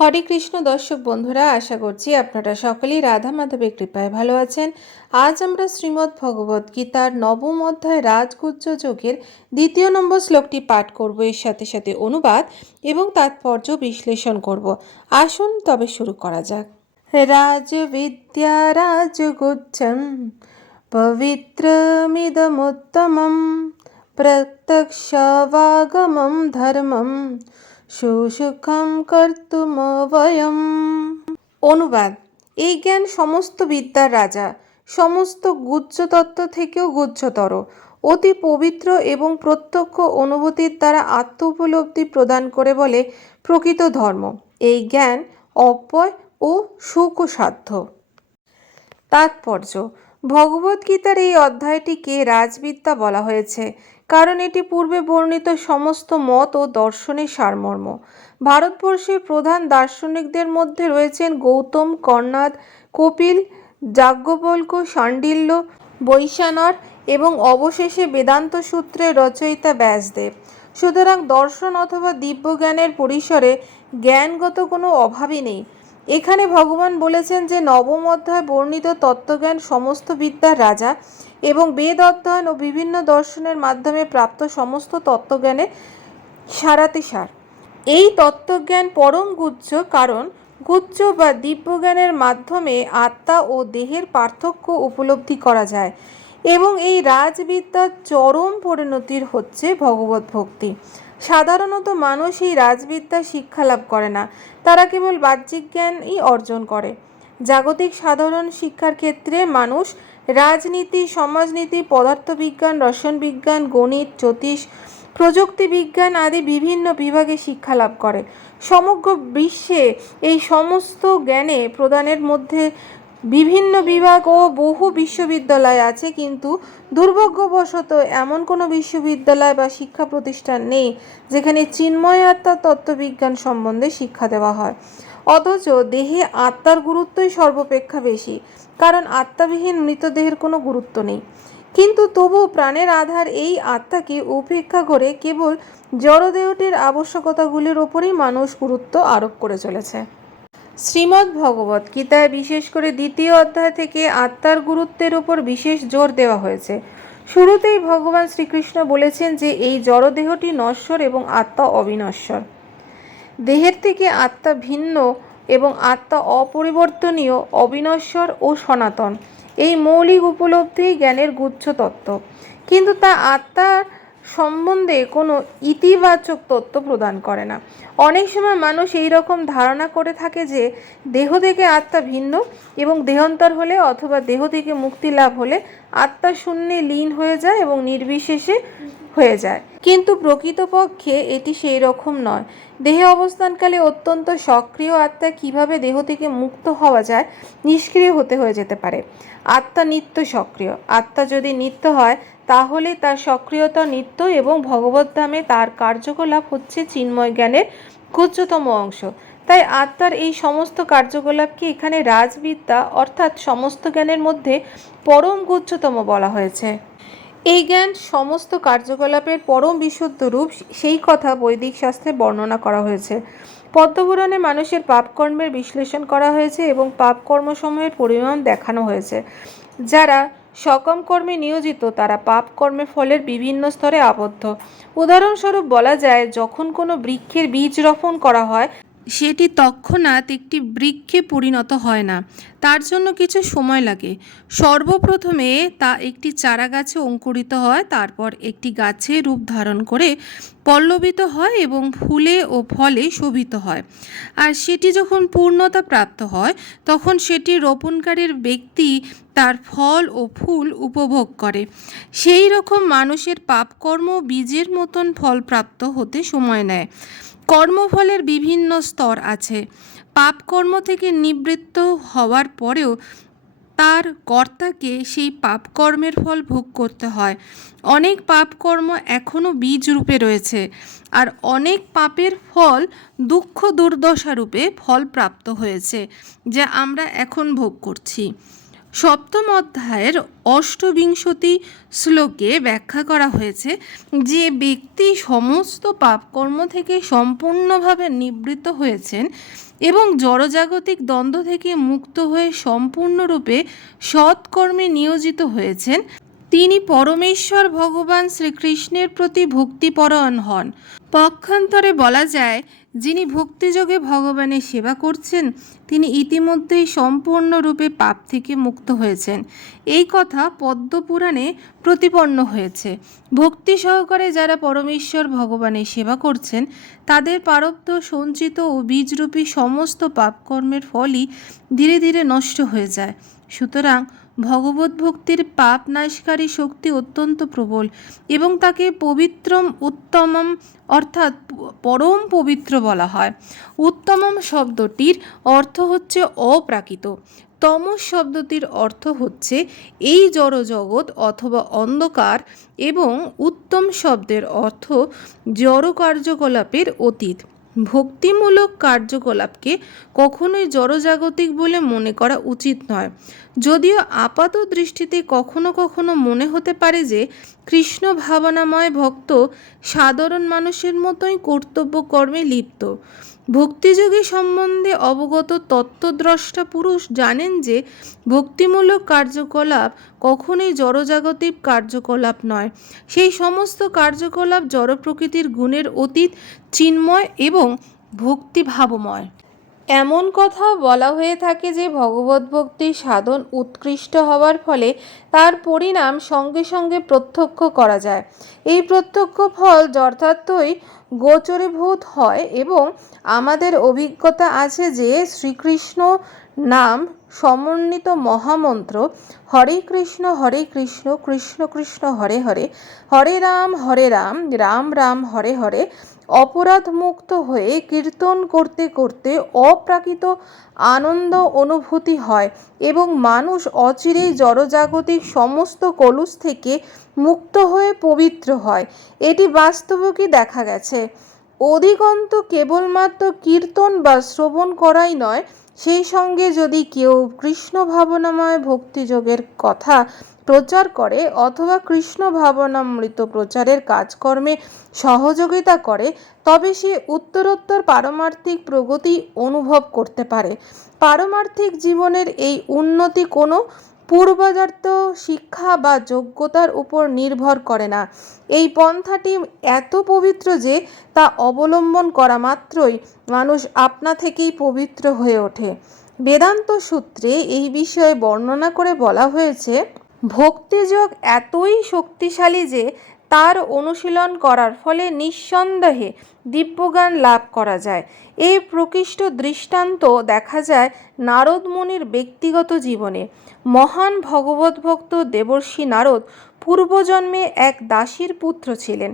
হরে কৃষ্ণ দর্শক বন্ধুরা, আশা করছি আপনারা সকলেই রাধা মাধবের কৃপায় ভালো আছেন। আজ আমরা শ্রীমদ্ ভগবত গীতার নবম অধ্যায় রাজগুজ্জ যোগের দ্বিতীয় নম্বর শ্লোকটি পাঠ করব। এর সাথে সাথে অনুবাদ এবং তাৎপর্য বিশ্লেষণ করব। আসুন তবে শুরু করা যাক। রাজবিদ্যা রাজগুচ্ছম পবিত্রমিদমুত্তমম প্রত্যক্ষাবাগমম ধর্মম সুসুখম কর্তুমবয়ম অনুবাদ, এই জ্ঞান সমস্ত বিদ্যার রাজা, সমস্ত গুহ্যতত্ত্ব থেকেও গুহ্যতর অতি পবিত্র এবং প্রত্যক্ষ অনুভূতির দ্বারা আত্ম উপলব্ধি প্রদান করে বলে প্রকৃত ধর্ম। এই জ্ঞান অপয় ও সুখসাধ্য। তাৎপর্য, ভগবদ্গীতার এই অধ্যায়টিকে রাজবিদ্যা বলা হয়েছে? কারণ এটি পূর্বে বর্ণিত সমস্ত মত ও দর্শনের সারমর্ম। ভারতবর্ষের প্রধান দার্শনিকদের মধ্যে রয়েছেন গৌতম, কর্ণাদ, কপিল, যাজ্ঞবল্ক শাণ্ডিল্য বৈশানর এবং অবশেষে বেদান্ত সূত্রের রচয়িতা ব্যাসদেব। সুতরাং দর্শন অথবা দিব্যজ্ঞানের পরিসরে জ্ঞানগত কোনো অভাবই নেই। এখানে ভগবান বলেছেন যে নবম অধ্যায় বর্ণিত তত্ত্বজ্ঞান সমস্ত বিদ্যার রাজা এবং বেদ অধ্যয়ন ও বিভিন্ন দর্শনের মাধ্যমে প্রাপ্ত সমস্ত তত্ত্বজ্ঞানের সারাতে সার। এই তত্ত্বজ্ঞান পরম গুচ্ছ, কারণ গুচ্ছ বা দিব্যজ্ঞানের মাধ্যমে আত্মা ও দেহের পার্থক্য উপলব্ধি করা যায় এবং এই রাজবিদ্যার চরম পরিণতির হচ্ছে ভগবত ভক্তি সাধারণত মানুষ এই রাজবিদ্যা শিক্ষা লাভ করে না। তারা কেবল বাহ্যিক জ্ঞানই অর্জন করে। জাগতিক সাধারণ শিক্ষার ক্ষেত্রে মানুষ রাজনীতি, সমাজনীতি, পদার্থবিজ্ঞান রসায়ন বিজ্ঞান গণিত, জ্যোতিষ প্রযুক্তি বিজ্ঞান আদি বিভিন্ন বিভাগে শিক্ষা লাভ করে। সমগ্র বিশ্বে এই সমস্ত জ্ঞানে প্রদানের মধ্যে বিভিন্ন বিভাগ ও বহু বিশ্ববিদ্যালয় আছে, কিন্তু দুর্ভাগ্যবশত এমন কোনো বিশ্ববিদ্যালয় বা শিক্ষা প্রতিষ্ঠান নেই যেখানে চিন্ময় আত্মার তত্ত্ববিজ্ঞান সম্বন্ধে শিক্ষা দেওয়া হয়। অথচ দেহে আত্মার গুরুত্বই সর্বাপেক্ষা বেশি, কারণ আত্মাবিহীন মৃতদেহের কোনো গুরুত্ব নেই। কিন্তু তবু প্রাণের আধার এই আত্মাকে উপেক্ষা করে কেবল জড়দেহটির আবশ্যকতাগুলির ওপরেই মানুষ গুরুত্ব আরোপ করে চলেছে। শ্রীমদ্ ভগবত গীতায় বিশেষ করে দ্বিতীয় অধ্যায় থেকে আত্মার গুরুত্বের ওপর বিশেষ জোর দেওয়া হয়েছে। শুরুতেই ভগবান শ্রীকৃষ্ণ বলেছেন যে এই জড়দেহটি নশ্বর এবং আত্মা অবিনশ্বর। দেহের থেকে আত্মা ভিন্ন এবং আত্মা অপরিবর্তনীয়, অবিনশ্বর ও সনাতন। এই মৌলিক উপলব্ধিই জ্ঞানের গুচ্ছ তত্ত্ব। কিন্তু তা আত্মার সম্বন্ধে কোনো ইতিবাচক তথ্য প্রদান করে না। অনেক সময় মানুষ এই রকম ধারণা করে থাকে যে, দেহ থেকে আত্মা ভিন্ন এবং দেহান্তর হলে অথবা দেহ থেকে মুক্তি লাভ হলে আত্মা শূন্যে লীন হয়ে যায় এবং নির্বিশেষে হয়ে যায়। কিন্তু প্রকৃতপক্ষে এটি সেই রকম নয়। দেহে অবস্থানকালে অত্যন্ত সক্রিয় আত্মা কীভাবে দেহ থেকে মুক্ত হওয়া যায় নিষ্ক্রিয় হতে হয়ে যেতে পারে। আত্মা নিত্য সক্রিয়। আত্মা যদি নিত্য হয়, তাহলে তার সক্রিয়তা নিত্য এবং ভগবত ধামে তার কার্যকলাপ হচ্ছে চিন্ময় জ্ঞানের গুচ্ছতম অংশ। তাই আত্মার এই সমস্ত কার্যকলাপকে এখানে রাজবিদ্যা অর্থাৎ সমস্ত জ্ঞানের মধ্যে পরম গুচ্ছতম বলা হয়েছে। এই জ্ঞান সমস্ত কার্যকলাপের পরম বিশুদ্ধ রূপ, সেই কথা বৈদিক শাস্ত্রে বর্ণনা করা হয়েছে। পদ্মপুরাণে মানুষের পাপকর্মের বিশ্লেষণ করা হয়েছে এবং পাপকর্মসমূহের পরিমাণ দেখানো হয়েছে। যারা সকম কর্মে নিয়োজিত, তারা পাপ কর্মের ফলের বিভিন্ন স্তরে আবদ্ধ। উদাহরণস্বরূপ বলা যায়, যখন কোনো বৃক্ষের বীজ রোপণ করা হয় সেটি তৎক্ষণাৎ একটি বৃক্ষে পরিণত হয় না। তার জন্য কিছু সময় লাগে। সর্বপ্রথমে তা একটি চারা গাছে অঙ্কুরিত হয়, তারপর একটি গাছে রূপ ধারণ করে পল্লবিত হয় এবং ফুলে ও ফলে শোভিত হয়। আর সেটি যখন পূর্ণতা প্রাপ্ত হয়, তখন সেটি রোপণকারীর ব্যক্তি তার ফল ও ফুল উপভোগ করে। সেই রকম মানুষের পাপকর্ম বীজের মতন ফলপ্রাপ্ত হতে সময় নেয়। কর্মফলের বিভিন্ন স্তর আছে। পাপকর্ম থেকে নিবৃত্ত হওয়ার পরেও তার কর্তাকে সেই পাপকর্মের ফল ভোগ করতে হয়। অনেক পাপকর্ম এখনও বীজ রূপে রয়েছে আর অনেক পাপের ফল দুঃখ দুর্দশা রূপে ফল প্রাপ্ত হয়েছে, যা আমরা এখন ভোগ করছি। সপ্তম অধ্যায়ের অষ্টবিংশতি শ্লোকে ব্যাখ্যা করা হয়েছে যে ব্যক্তি সমস্ত পাপকর্ম থেকে সম্পূর্ণভাবে নিবৃত্ত হয়েছেন এবং জড়জাগতিক দ্বন্দ্ব থেকে মুক্ত হয়ে সম্পূর্ণরূপে সৎকর্মে নিয়োজিত হয়েছেন তিনি পরমেশ্বর ভগবান শ্রীকৃষ্ণের প্রতি ভক্তিপরায়ণ হন। পক্ষান্তরে বলা যায়, যিনি ভক্তিযোগে ভগবানের সেবা করছেন, তিনি ইতিমধ্যেই সম্পূর্ণরূপে পাপ থেকে মুক্ত হয়েছেন। এই কথা পদ্মপুরাণে প্রতিপন্ন হয়েছে। ভক্তি সহকারে যারা পরমেশ্বর ভগবানের সেবা করছেন, তাদের প্রারব্ধ সঞ্চিত ও বীজরূপী সমস্ত পাপকর্মের ফলই ধীরে ধীরে নষ্ট হয়ে যায়। সুতরাং ভগবত ভক্তির পাপ নাশকারী শক্তি অত্যন্ত প্রবল এবং তাকে পবিত্রম উত্তমম অর্থাৎ পরম পবিত্র বলা হয়। উত্তমম শব্দটির অর্থ হচ্ছে অপ্রাকৃত। তমস শব্দটির অর্থ হচ্ছে এই জড়জগৎ অথবা অন্ধকার এবং উত্তম শব্দের অর্থ জড় কার্যকলাপের অতীত। ভক্তিমূলক কার্যকলাপকে কখনোই জড়জাগতিক বলে মনে করা উচিত নয়। যদিও আপাত দৃষ্টিতে কখনো কখনো মনে হতে পারে যে কৃষ্ণ ভাবনাময় ভক্ত সাধারণ মানুষের মতোই কর্তব্য কর্মে লিপ্ত। ভক্তিযোগী সম্বন্ধে অবগত তত্ত্বদ্রষ্টা পুরুষ জানেন যে ভক্তিমূলক কার্যকলাপ কখনোই জড়জাগতিক কার্যকলাপ নয়। সেই সমস্ত কার্যকলাপ জড় প্রকৃতির গুণের অতীত, চিন্ময় এবং ভক্তিভাবময়। এমন কথাও বলা হয়ে থাকে যে ভগবত ভক্তি সাধন উৎকৃষ্ট হওয়ার ফলে তার পরিণাম সঙ্গে সঙ্গে প্রত্যক্ষ করা যায়। এই প্রত্যক্ষ ফল যথার্থই গোচরীভূত হয় এবং আমাদের অভিজ্ঞতা আছে যে শ্রীকৃষ্ণ নাম সমন্বিত মহামন্ত্র, হরে কৃষ্ণ হরে কৃষ্ণ কৃষ্ণ কৃষ্ণ, হরে হরে হরে রাম হরে রাম রাম রাম, হরে হরে অপরাধ মুক্ত হয়ে কীর্তন করতে করতে অপ্রাকৃত আনন্দ অনুভূতি হয় এবং মানুষ অচিরেই জড়জাগতিক সমস্ত কলুষ থেকে মুক্ত হয়ে পবিত্র হয়। এটি বাস্তবকই দেখা গেছে? অধিকন্ত কেবলমাত্র কীর্তন বা শ্রবণ করাই নয়, সেই সঙ্গে যদি কেউ কৃষ্ণ ভাবনাময় ভক্তিযোগের কথা প্রচার করে অথবা কৃষ্ণ ভাবনামৃত প্রচারের কাজকর্মে সহযোগিতা করে, তবে সে উত্তরোত্তর পারমার্থিক প্রগতি অনুভব করতে পারে। পারমার্থিক জীবনের এই উন্নতি কোনো পূর্বজাত শিক্ষা বা যোগ্যতার উপর নির্ভর করে না। এই পন্থাটি এত পবিত্র যে তা অবলম্বন করা মাত্রই মানুষ আপনা থেকেই পবিত্র হয়ে ওঠে। বেদান্ত সূত্রে এই বিষয়ে বর্ণনা করে বলা হয়েছে, ভক্তিযোগ এতই শক্তিশালী যে তার অনুশীলন করার ফলে নিঃসন্দেহে দিব্যজ্ঞান লাভ করা যায়। এই প্রকৃষ্ট দৃষ্টান্ত দেখা যায় নারদ মুনির ব্যক্তিগত জীবনে। মহান ভগবত ভক্ত দেবর্ষী নারদ পূর্বজন্মে এক দাসীর পুত্র ছিলেন।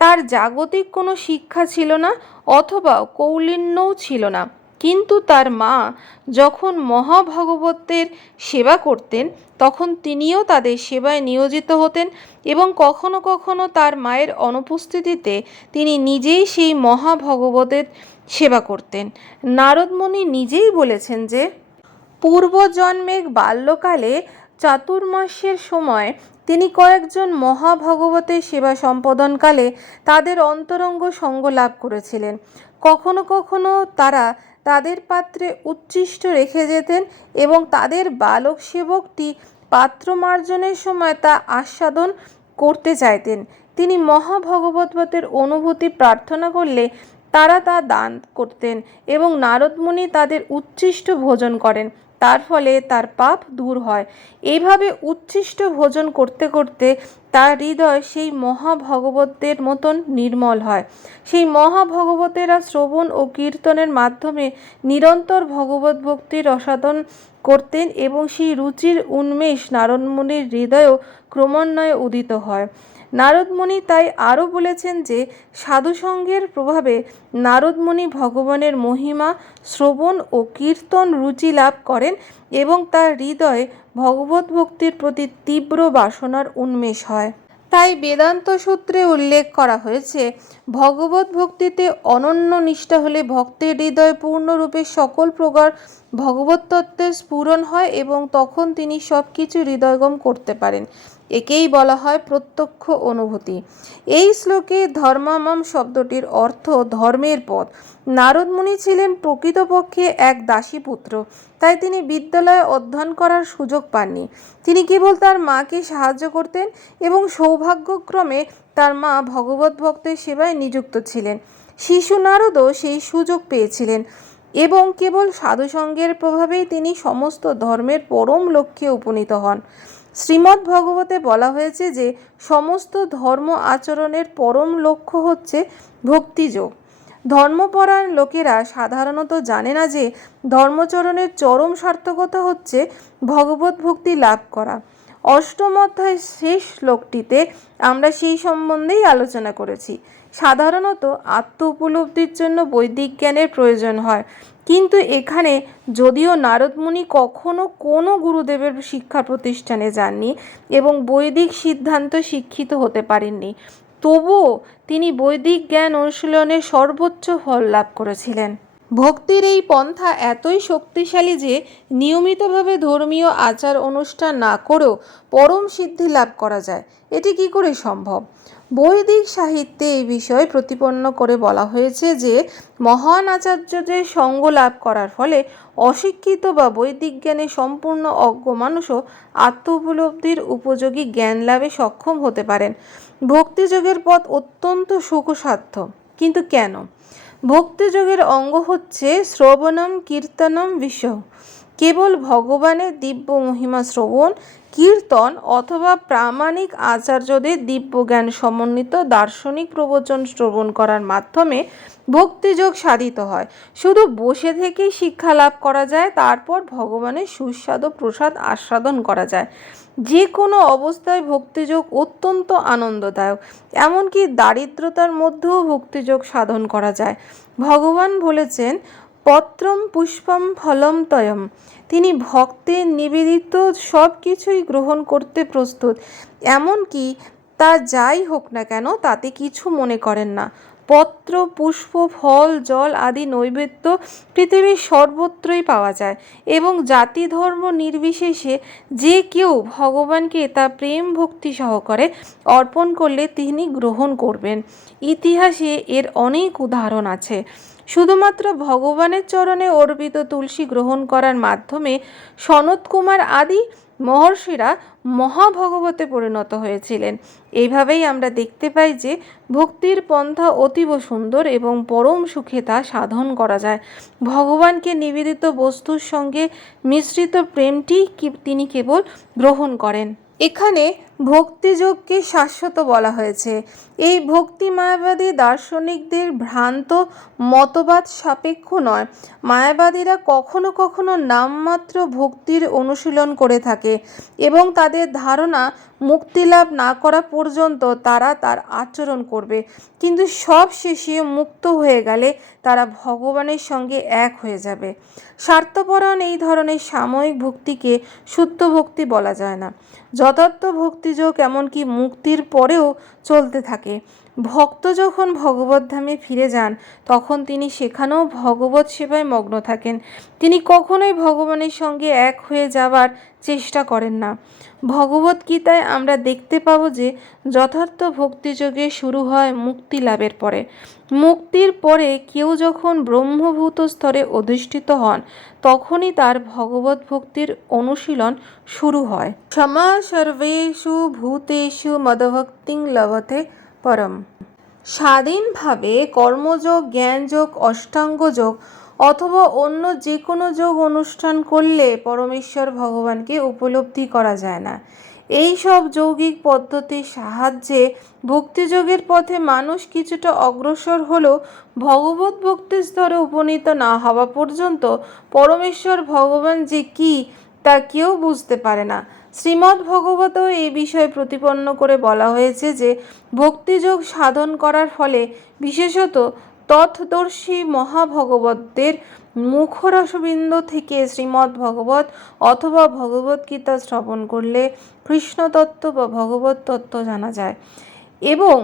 তার জাগতিক কোনো শিক্ষা ছিল না অথবা কৌলিন্যও ছিল না। কিন্তু তার মা যখন মহাভগবতের সেবা করতেন, তখন তিনিও তাদের সেবায় নিয়োজিত হতেন এবং কখনো কখনো তার মায়ের অনুপস্থিতিতে তিনি নিজেই সেই মহাভগবতের সেবা করতেন। নারদমণি নিজেই বলেছেন যে পূর্বজন্মে বাল্যকালে চাতুর্মাস্যের সময় তিনি কয়েকজন মহাভগবতের সেবা সম্পাদনকালে তাদের অন্তরঙ্গ সঙ্গ লাভ করেছিলেন। কখনো কখনো তারা তাদের পাত্রে উচ্ছিষ্ট রেখে যেতেন এবং তাদের বালক সেবকটি পাত্র মার্জনের সময় তা আস্বাদন করতে চাইতেন। তিনি মহাভগবতবতের অনুভূতি প্রার্থনা করলে তারা তা দান করতেন এবং নারদমুনি তাদের উচ্ছিষ্ট ভোজন করেন। তার ফলে তার পাপ দূর হয়। এইভাবে উচ্ছিষ্ট ভোজন করতে করতে তার হৃদয় সেই মহাভগবতের মতন নির্মল হয়। সেই মহাভগবতেরা শ্রবণ ও কীর্তনের মাধ্যমে নিরন্তর ভগবত ভক্তির অসাধন করতেন এবং সেই রুচির উন্মেষ নারদমুনির হৃদয়েও ক্রমান্বয়ে উদিত হয়। নারদমণি তাই আরও বলেছেন যে সাধুসঙ্গের প্রভাবে নারদমণি ভগবানের মহিমা, শ্রবণ ও কীর্তন রুচি লাভ করেন এবং তার হৃদয়ে ভগবত ভক্তির প্রতি তীব্র বাসনার উন্মেষ হয়। তাই বেদান্ত সূত্রে উল্লেখ করা হয়েছে, ভগবত ভক্তিতে অনন্য নিষ্ঠা হলে ভক্তের হৃদয়ে পূর্ণরূপে সকল প্রকার ভগবত তত্ত্বের স্ফুরণ হয় এবং তখন তিনি সব কিছু হৃদয়গম করতে পারেন। একেই বলা হয় প্রত্যক্ষ অনুভূতি। এই শ্লোকে ধর্মামম শব্দটির অর্থ ধর্মের পথ। নারদমুনি ছিলেন প্রকৃতপক্ষে এক দাসীপুত্র। তাই তিনি বিদ্যালয়ে অধ্যয়ন করার সুযোগ পাননি। তিনি কেবল তার মাকে সাহায্য করতেন এবং সৌভাগ্যক্রমে তার মা ভগবত ভক্তের সেবায় নিযুক্ত ছিলেন। শিশু নারদও সেই সুযোগ পেয়েছিলেন এবং কেবল সাধুসঙ্গের প্রভাবেই তিনি সমস্ত ধর্মের পরম লক্ষ্যে উপনীত হন। শ্রীমদ্ ভগবতে বলা হয়েছে যে, সমস্ত ধর্ম আচরণের পরম লক্ষ্য হচ্ছে ভক্তিযোগ। ধর্মপরায়ণ লোকেরা সাধারণত জানে না যে ধর্মচরণের চরম সার্থকতা হচ্ছে ভগবত ভক্তি লাভ করা। অষ্টম অধ্যায় শেষ শ্লোকটিতে আমরা সেই সম্বন্ধেই আলোচনা করেছি। সাধারণত আত্ম উপলব্ধির জন্য বৈদিক জ্ঞানের প্রয়োজন হয়। কিন্তু এখানে যদিও নারদমুনি কখনো কোনো গুরুদেবের শিক্ষা প্রতিষ্ঠানে যাননি এবং বৈদিক সিদ্ধান্ত শিক্ষিত হতে পারেননি। তবুও তিনি বৈদিক জ্ঞান অনুশীলনে সর্বোচ্চ ফল লাভ করেছিলেন। ভক্তির এই পন্থা এতই শক্তিশালী যে নিয়মিতভাবে ধর্মীয় আচার অনুষ্ঠান না করেও পরম সিদ্ধি লাভ করা যায়। এটি কি করে সম্ভব? বৈদিক সাহিত্যে এই বিষয় প্রতিপন্ন করে বলা হয়েছে যে, মহান আচার্যদের সঙ্গ লাভ করার ফলে অশিক্ষিত বা বৈদিক জ্ঞানে সম্পূর্ণ অজ্ঞ মানুষও আত্ম উপলব্ধির উপযোগী জ্ঞান লাভে সক্ষম হতে পারেন। ভক্তিযোগের পথ অত্যন্ত সুখসাধ্য। কিন্তু কেন? ভক্তিযোগের অঙ্গ হচ্ছে শ্রবণম কীর্তনম বিষয় কেবল ভগবানের দিব্য মহিমা শ্রবণ, কীর্তন অথবা প্রামাণিক আচার্যদের দিব্যজ্ঞান সমন্বিত দার্শনিক প্রবচন শ্রবণ করার মাধ্যমে ভক্তিযোগ সাধিত হয়। শুধু বসে থেকেই শিক্ষা লাভ করা যায়, তারপর ভগবানের সুস্বাদু প্রসাদ আস্বাদন করা যায়। যে কোনো অবস্থায় ভক্তিযোগ অত্যন্ত আনন্দদায়ক। এমনকি দারিদ্রতার মধ্যেও ভক্তিযোগ সাধন করা যায়। ভগবান বলেছেন, পত্রম পুষ্পম ফলম তয়ম। তিনি ভক্তের নিবেদিত সব কিছুই গ্রহণ করতে প্রস্তুত। এমনকি তা যাই হোক না কেন, তাতে কিছু মনে করেন না। পত্র, পুষ্প, ফল, জল আদি নৈবেদ্য পৃথিবীর সর্বত্রই পাওয়া যায় এবং জাতি ধর্ম নির্বিশেষে যে কেউ ভগবানকে তা প্রেম ভক্তি সহকারে অর্পণ করলে তিনি গ্রহণ করবেন। ইতিহাসে এর অনেক উদাহরণ আছে। শুধুমাত্র ভগবানের চরণে অর্পিত তুলসী গ্রহণ করার মাধ্যমে সনত কুমার আদি মহর্ষিরা মহাভগবতে পরিণত হয়েছিলেন। এইভাবেই আমরা দেখতে পাই যে ভক্তির পন্থা অতীব সুন্দর এবং পরম সুখে তা সাধন করা যায়। ভগবানকে নিবেদিত বস্তুর সঙ্গে মিশ্রিত প্রেমটি তিনি কেবল গ্রহণ করেন। এখানে ভক্তিযোগকে শাশ্বত বলা হয়েছে। এই ভক্তি মায়াবাদী দার্শনিকদের ভ্রান্ত মতবাদ সাপেক্ষ নয়। মায়াবাদীরা কখনো কখনো নামমাত্র ভক্তির অনুশীলন করে থাকে এবং তাদের ধারণা মুক্তিলাভ না করা পর্যন্ত তারা তার আচরণ করবে। কিন্তু সব শেষে মুক্ত হয়ে গেলে তারা ভগবানের সঙ্গে এক হয়ে যাবে। স্বার্থপরায়ণ এই ধরনের সাময়িক ভক্তিকে শুদ্ধ ভক্তি বলা যায় না। যথার্থ ভক্তিযোগ এমনকি মুক্তির পরেও চলতে থাকে। ভক্ত যখন ভগবত ধামে ফিরে যান, তখন তিনি সেখানেও ভগবত সেবায় মগ্ন থাকেন। তিনি কখনোই ভগবানের সঙ্গে এক হয়ে যাবার চেষ্টা করেন না। ভগবত গীতায় আমরা দেখতে পাবো যে, যথার্থ ভক্তিযোগে শুরু হয় মুক্তি লাভের পরে। মুক্তির পরে কেউ যখন ব্রহ্মভূত স্তরে অধিষ্ঠিত হন, তখনই তার ভগবত ভক্তির অনুশীলন শুরু হয়। ক্ষমা সর্বেষু ভূতেষু মদভক্তিং লভতে পরম। স্বাধীনভাবে কর্মযোগ, জ্ঞানযোগ, অষ্টাঙ্গযোগ অথবা অন্য যে কোনো যোগ অনুষ্ঠান করলে পরমেশ্বর ভগবানকে উপলব্ধি করা যায় না। এই সব যৌগিক পদ্ধতির সাহায্যে ভক্তিযোগের পথে মানুষ কিছুটা অগ্রসর হলেও ভগবত ভক্তির স্তরে উপনীত না হওয়া পর্যন্ত পরমেশ্বর ভগবান যে কী তা কেউ বুঝতে পারে না। শ্রীমদ্ ভগবতেও এই বিষয়ে প্রতিপন্ন করে বলা হয়েছে যে, ভক্তিযোগ সাধন করার ফলে বিশেষত তথদর্শী মহাভগবতদের মুখরসবিন্দ থেকে শ্রীমদ্ ভগবত অথবা ভগবত গীতা শ্রবণ করলে কৃষ্ণতত্ত্ব বা ভগবত তত্ত্ব জানা যায়। এবং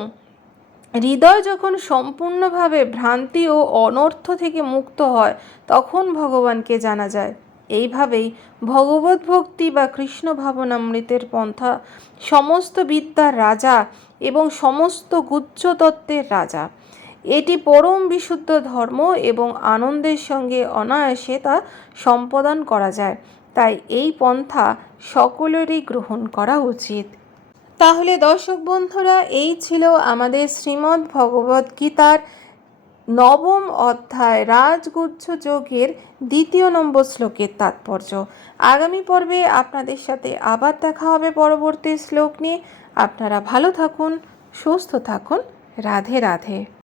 হৃদয় যখন সম্পূর্ণভাবে ভ্রান্তি ও অনর্থ থেকে মুক্ত হয়, তখন ভগবানকে জানা যায়। এইভাবেই ভগবত ভক্তি বা কৃষ্ণ ভাবনামৃতের পন্থা সমস্ত বিদ্যার রাজা এবং সমস্ত গুচ্ছ তত্ত্বের রাজা। এটি পরম বিশুদ্ধ ধর্ম এবং আনন্দের সঙ্গে অনায়াসে তা সম্পাদন করা যায়। তাই এই পন্থা সকলেরই গ্রহণ করা উচিত। তাহলে দর্শক বন্ধুরা, এই ছিল আমাদের শ্রীমদ্ ভগবত গীতার নবম অধ্যায় রাজগুচ্ছ যোগের দ্বিতীয় নম্বর শ্লোকের তাৎপর্য। আগামী পর্বে আপনাদের সাথে আবার দেখা হবে পরবর্তী শ্লোক নিয়ে। আপনারা ভালো থাকুন, সুস্থ থাকুন। রাধে রাধে।